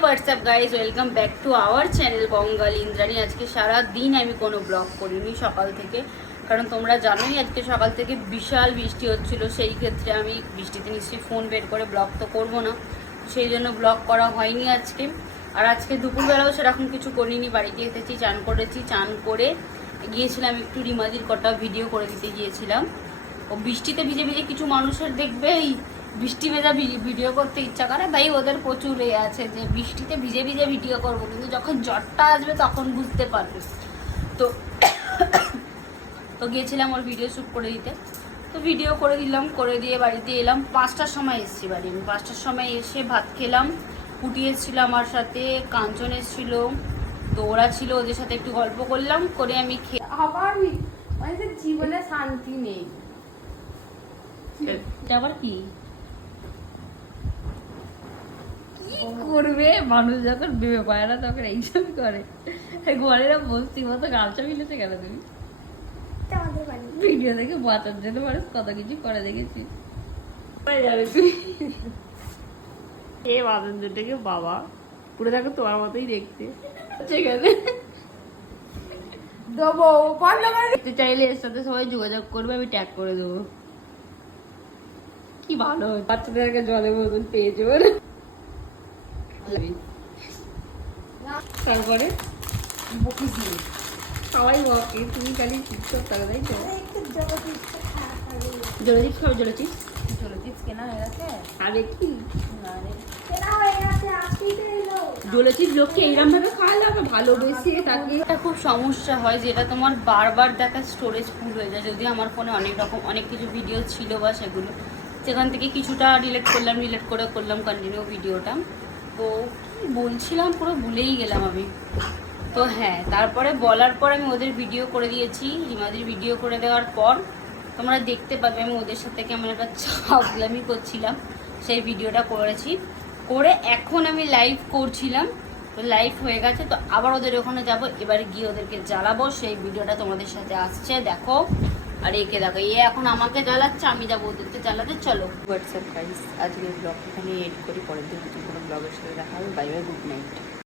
WhatsApp guys, welcome back to our channel Bangali Indrani. আজকে সারা দিন আমি কোনো ব্লগ করিনি সকাল থেকে, কারণ তোমরা জানোই আজকে সকাল থেকে বিশাল বৃষ্টি হচ্ছিল। সেই ক্ষেত্রে আমি বৃষ্টিতে নিশ্চয়ই ফোন বের করে ব্লগ তো করবো না, সেই জন্য ব্লগ করা হয়নি আজকে। আর আজকে দুপুরবেলাও সেরকম কিছু করিনি, বাড়িতে এসেছি, চান করেছি, চান করে গিয়েছিলাম একটু রিমাদির কটা ভিডিও করে দিতে গিয়েছিলাম। ও বৃষ্টিতে ভিজে ভিজে কিছু মানুষের দেখবে এই বৃষ্টি ভেজা ভিডিও করতে ইচ্ছা করে, ভাই ওদের প্রচুর এ আছে যে বৃষ্টিতে ভিজে ভিজে ভিডিও করবো, কিন্তু যখন জ্বরটা আসবে তখন বুঝতে পারবে। তো তো গিয়েছিলাম ওর ভিডিও শ্যুট করে দিতে, তো ভিডিও করে দিলাম, করে দিয়ে বাড়িতে এলাম। 5টার সময় এসেছি বাড়ি। আমি 5টার সময় এসে ভাত খেলাম। কুটি এসেছিল আমার সাথে, কাঞ্চন এসেছিল, তো ওরা ছিল, ওদের সাথে একটু গল্প করলাম, করে আমি খেয়ে আবার মানে জীবনে শান্তি নেই। আবার কি করবে মানুষ যখন ভেবে পায় না তখন এইসব করে। ঘরেরা বসছি মতো গামছা মিলেছে কেন তুমি? ভিডিও দেখে বাঁচার জন্য মানুষ কত কিছু করে দেখেছিস। এ বাদনটাকে বাবা পুরো দেখো তোমার মতোই দেখতে চাইলে এর সাথে সবাই যোগাযোগ করবে, আমি ট্যাগ করে দেবো। কি ভালো বাচ্চাদেরকে জলের বোতল পেয়ে যাবো না। তারপরে সবাই বকে, তুমি খালি চুপচাপ থাকো, তাই তো? জলে চিপস খাবে? জলে চিপস কেনা হয়ে গেছে। আরে কি জলে চিপস লোককে এইরকম ভাবে খাওয়ালে হবে, ভালোবেসে তাকে। খুব সমস্যা হয় যেটা তোমার বারবার দেখা স্টোরেজ ফুল হয়ে যায়। যদি আমার ফোনে অনেক কিছু ভিডিও ছিল বা সেগুলো সেখান থেকে কিছুটা ডিলিট করে করলাম কন্টিনিউ ভিডিওটা। তো কি বলছিলাম পুরো ভুলেই গেলাম আমি। তো হ্যাঁ, তারপরে বলার পর আমি ওদের ভিডিও করে দিয়েছি। রিমাদির ভিডিও করে দেওয়ার পর তোমরা দেখতে পাবে আমি ওদের সাথে কেমন একটা চাপলামি করছিলাম, সেই ভিডিওটা করেছি। করে এখন আমি লাইভ করছিলাম, তো লাইভ হয়ে গেছে। তো আবার ওদের ওখানে যাব, এবারে গিয়ে ওদেরকে জ্বালাবো। সেই ভিডিওটা তোমাদের সাথে আসছে, দেখো। আর একে দেখো, এ এখন আমাকে জ্বালাচ্ছে, আমি যাবো ওদেরকে জ্বালাতে। চলো হোয়াটসঅ্যাপ গাইস, আজকের ব্লগ এখানে এড করি, পরের দিন নতুন কোনো ব্লগের সাথে দেখা হবে। Bye bye, good night.